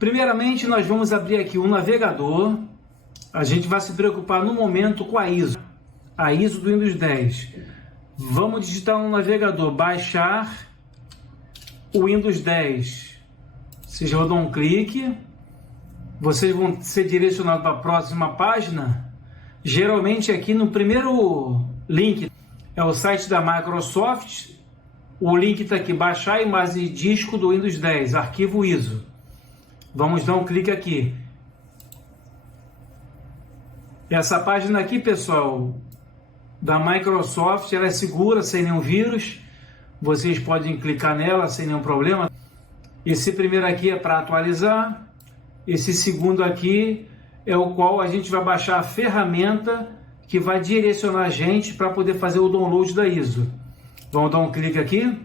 Primeiramente, nós vamos abrir aqui um navegador. A gente vai se preocupar no momento com a ISO do Windows 10. Vamos digitar no navegador, baixar o Windows 10. Vocês vão dar um clique, vocês vão ser direcionados para a próxima página. Geralmente aqui no primeiro link é o site da Microsoft. O link está aqui, baixar a imagem de disco do Windows 10, arquivo ISO. Vamos dar um clique aqui. Essa página aqui, pessoal, da Microsoft, ela é segura, sem nenhum vírus. Vocês podem clicar nela sem nenhum problema. Esse primeiro aqui é para atualizar. Esse segundo aqui é o qual a gente vai baixar a ferramenta que vai direcionar a gente para poder fazer o download da ISO. Vamos dar um clique aqui.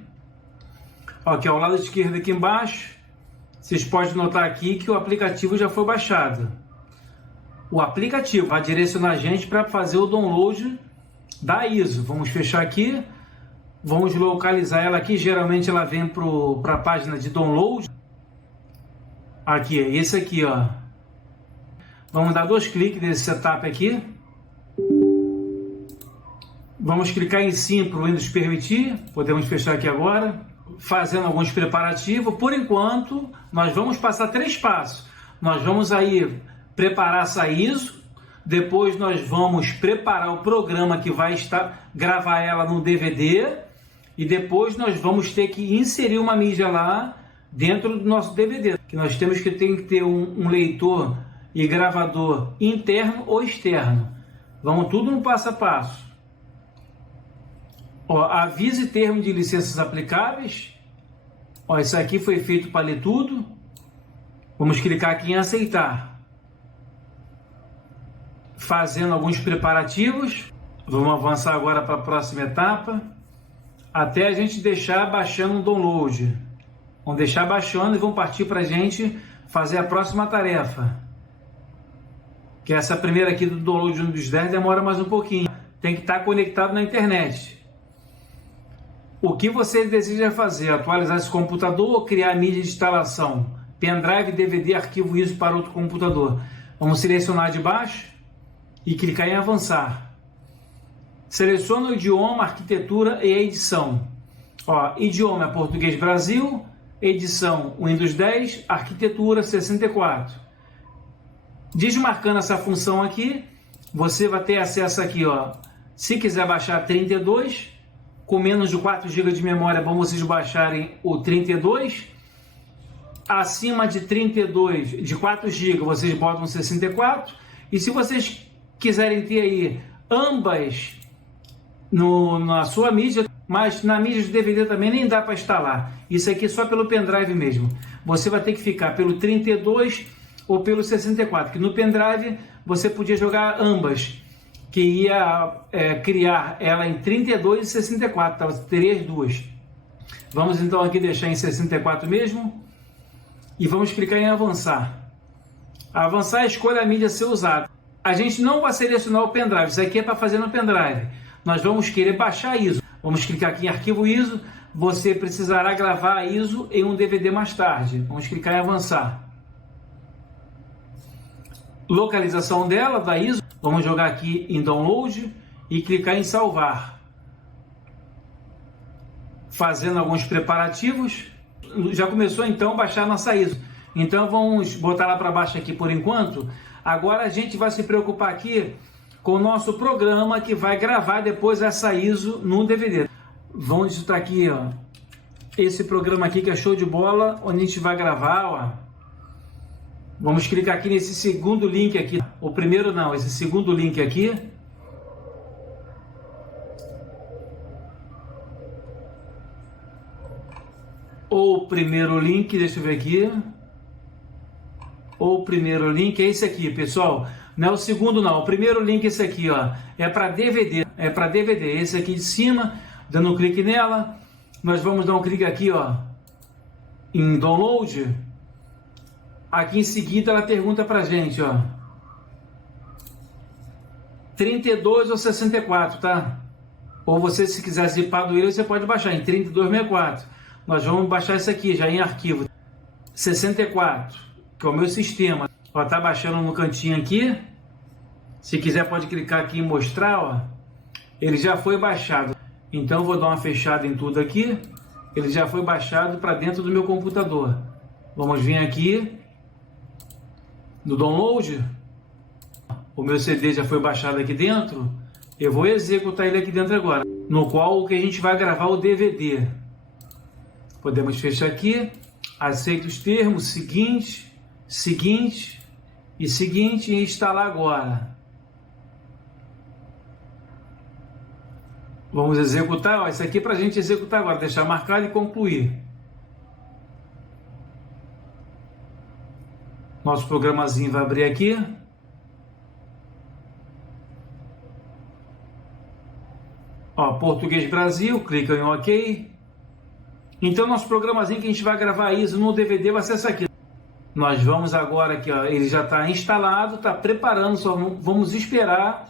Aqui ao lado esquerdo aqui embaixo. Vocês podem notar aqui que o aplicativo já foi baixado. O aplicativo vai direcionar a gente para fazer o download da ISO. Vamos fechar aqui. Vamos localizar ela aqui. Geralmente ela vem para a página de download. Aqui, esse aqui, ó. Vamos dar 2 cliques nesse setup aqui. Vamos clicar em sim para o Windows permitir. Podemos fechar aqui agora. Fazendo alguns preparativos. Por enquanto, nós vamos passar 3 passos. Nós vamos aí preparar essa ISO. Depois nós vamos preparar o programa que vai gravar ela no DVD. E depois nós vamos ter que inserir uma mídia lá dentro do nosso DVD. Que nós temos que ter um leitor e gravador interno ou externo. Vamos tudo no passo a passo. Ó, aviso e termo de licenças aplicáveis. Ó, isso aqui foi feito para ler tudo. Vamos clicar aqui em aceitar. Fazendo alguns preparativos. Vamos avançar agora para a próxima etapa. Até a gente deixar baixando o download. Vamos deixar baixando e vamos partir para a gente fazer a próxima tarefa. Que essa primeira aqui do download do Windows 10 demora mais um pouquinho. Tem que estar conectado na internet. O que você deseja fazer? Atualizar esse computador ou criar mídia de instalação? Pendrive, DVD, arquivo ISO para outro computador. Vamos selecionar de baixo e clicar em avançar. Seleciona o idioma, arquitetura e edição. Ó, idioma é português Brasil, edição Windows 10, arquitetura 64. Desmarcando essa função aqui, você vai ter acesso aqui, ó. Se quiser baixar 32, com menos de 4 GB de memória, é bom vocês baixarem o 32. Acima de 32, de 4 GB, vocês botam 64. E se vocês quiserem ter aí ambas na sua mídia, mas na mídia de DVD também nem dá para instalar. Isso aqui é só pelo pendrive mesmo. Você vai ter que ficar pelo 32 ou pelo 64, que no pendrive você podia jogar ambas, que ia criar ela em 32 e 64, tá? Teria as duas. Vamos então aqui deixar em 64 mesmo e vamos clicar em avançar. Avançar, escolha a mídia a ser usada. A gente não vai selecionar o pendrive, isso aqui é para fazer no pendrive. Nós vamos querer baixar a ISO. Vamos clicar aqui em arquivo ISO. Você precisará gravar a ISO em um DVD mais tarde. Vamos clicar em avançar. Localização dela, da ISO. Vamos jogar aqui em download e clicar em salvar. Fazendo alguns preparativos. Já começou então a baixar a nossa ISO. Então vamos botar lá para baixo aqui por enquanto. Agora a gente vai se preocupar aqui com o nosso programa que vai gravar depois essa ISO no DVD. Vamos digitar aqui, ó, esse programa aqui que é show de bola, onde a gente vai gravar, ó. Vamos clicar aqui nesse segundo link aqui. O primeiro não, esse segundo link aqui. O primeiro link, deixa eu ver aqui. O primeiro link é esse aqui, pessoal. Não é o segundo não, o primeiro link é esse aqui, ó. É para DVD, esse aqui de cima, dando um clique nela. Nós vamos dar um clique aqui, ó, em download. Aqui em seguida ela pergunta pra gente, ó, 32 ou 64, tá? Ou você, se quiser zipar do Windows, você pode baixar em 3264. Nós vamos baixar isso aqui, já em arquivo. 64. que é o meu sistema. Ó, tá baixando no cantinho aqui. Se quiser pode clicar aqui em mostrar, ó. Ele já foi baixado. Então eu vou dar uma fechada em tudo aqui. Ele já foi baixado para dentro do meu computador. Vamos vir aqui no download. O meu CD já foi baixado aqui dentro. Eu vou executar ele aqui dentro agora, no qual o que a gente vai gravar o DVD. Podemos fechar aqui. Aceito os termos, seguinte e instalar agora. Vamos executar, ó, isso aqui para a gente executar agora, deixar marcado e concluir. Nosso programazinho vai abrir aqui. Ó, Português Brasil, clica em OK. Então nosso programazinho que a gente vai gravar isso no DVD vai ser isso aqui. Nós vamos agora aqui, ó, ele já está instalado, está preparando, só vamos esperar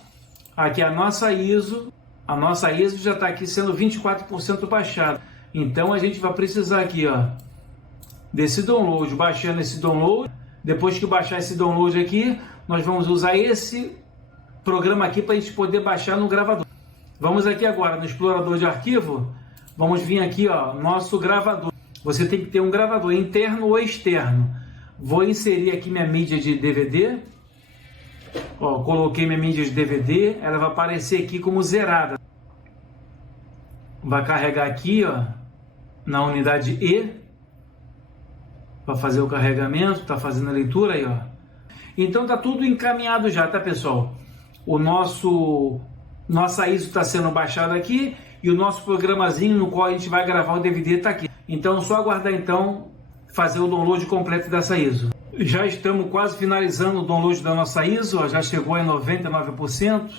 aqui a nossa ISO. A nossa ISO já está aqui sendo 24% baixada. Então a gente vai precisar aqui, ó, desse download, baixando esse download. Depois que baixar esse download aqui, nós vamos usar esse programa aqui para a gente poder baixar no gravador. Vamos aqui agora no explorador de arquivo. Vamos vir aqui, ó, nosso gravador. Você tem que ter um gravador interno ou externo. Vou inserir aqui minha mídia de DVD. Ó, coloquei minha mídia de DVD, ela vai aparecer aqui como zerada. Vai carregar aqui, ó, na unidade E, para fazer o carregamento, tá fazendo a leitura aí, ó. Então tá tudo encaminhado já, tá, pessoal? Nossa ISO está sendo baixada aqui e o nosso programazinho no qual a gente vai gravar o DVD tá aqui. Então só aguardar então fazer o download completo dessa ISO. Já estamos quase finalizando o download da nossa ISO, ó, já chegou em 99%,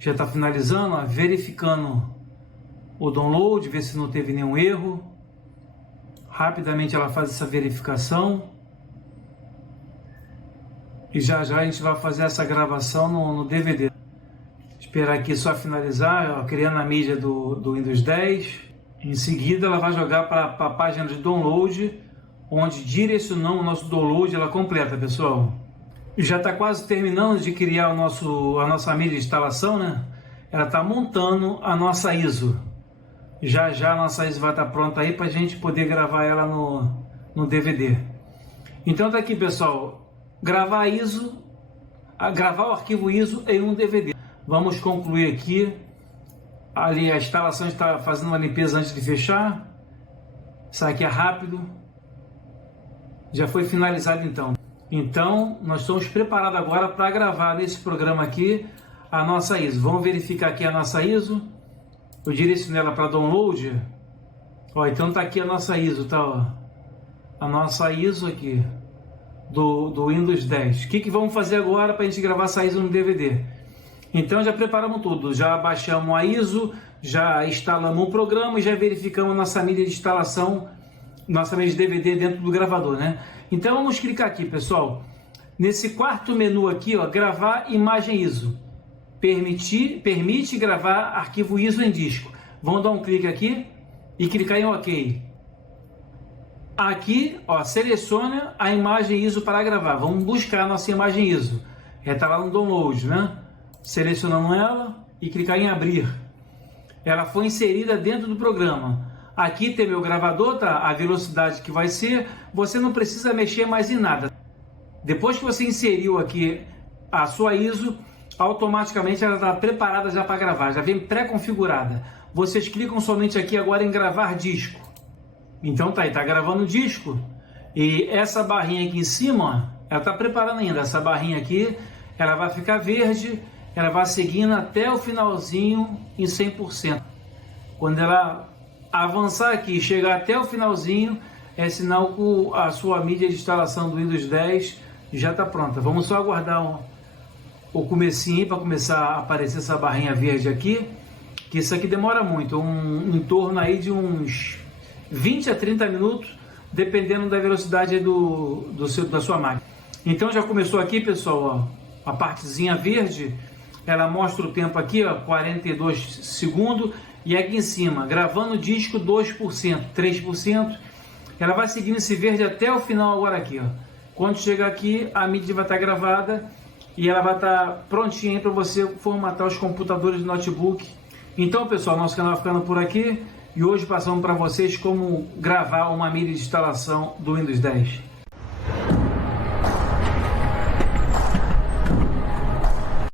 já está finalizando, ó, verificando o download, ver se não teve nenhum erro. Rapidamente ela faz essa verificação e já a gente vai fazer essa gravação no DVD. Esperar aqui só finalizar, ó, criando a mídia do Windows 10. Em seguida ela vai jogar para a página de download, onde direcionamos o nosso download, ela completa, pessoal. Já está quase terminando de criar a nossa mídia de instalação, né? Ela está montando a nossa ISO. Já a nossa ISO vai estar pronta aí para a gente poder gravar ela no DVD. Então tá aqui, pessoal, gravar o arquivo ISO em um DVD. Vamos concluir aqui. Ali a instalação está fazendo uma limpeza antes de fechar. Isso aqui é rápido. Já foi finalizado então. Então nós estamos preparados agora para gravar nesse programa aqui a nossa ISO. Vamos verificar aqui a nossa ISO. Eu direcionei ela para download. Ó, então tá aqui a nossa ISO, tá? Ó. A nossa ISO aqui do Windows 10. O que vamos fazer agora para a gente gravar essa ISO no DVD? Então já preparamos tudo. Já baixamos a ISO, já instalamos o programa e já verificamos nossa mídia de instalação, nossa mídia de DVD dentro do gravador, né? Então vamos clicar aqui, pessoal. Nesse quarto menu aqui, ó, gravar imagem ISO. Permite gravar arquivo ISO em disco. Vamos dar um clique aqui e clicar em OK. Aqui, ó, seleciona a imagem ISO para gravar. Vamos buscar a nossa imagem ISO. Está lá no download, né? Selecionando ela e clicar em abrir. Ela foi inserida dentro do programa. Aqui tem meu gravador, tá? A velocidade que vai ser. Você não precisa mexer mais em nada. Depois que você inseriu aqui a sua ISO, automaticamente ela está preparada já para gravar, já vem pré-configurada. Vocês clicam somente aqui agora em gravar disco. Então tá aí, tá gravando disco. E essa barrinha aqui em cima, ó, ela está preparando ainda. Essa barrinha aqui, ela vai ficar verde, ela vai seguindo até o finalzinho em 100%. Quando ela avançar aqui e chegar até o finalzinho, é sinal que a sua mídia de instalação do Windows 10 já está pronta. Vamos só aguardar o comecinho para começar a aparecer essa barrinha verde aqui, que isso aqui demora muito, em torno aí de uns 20 a 30 minutos, dependendo da velocidade da sua máquina. Então já começou aqui, pessoal, ó, a partezinha verde, ela mostra o tempo aqui, ó, 42 segundos, e aqui em cima, gravando disco 2%, 3%, ela vai seguindo esse verde até o final agora aqui, ó. Quando chegar aqui, a mídia vai estar gravada e ela vai estar prontinha para você formatar os computadores do notebook. Então, pessoal, nosso canal vai ficando por aqui e hoje passamos para vocês como gravar uma mídia de instalação do Windows 10.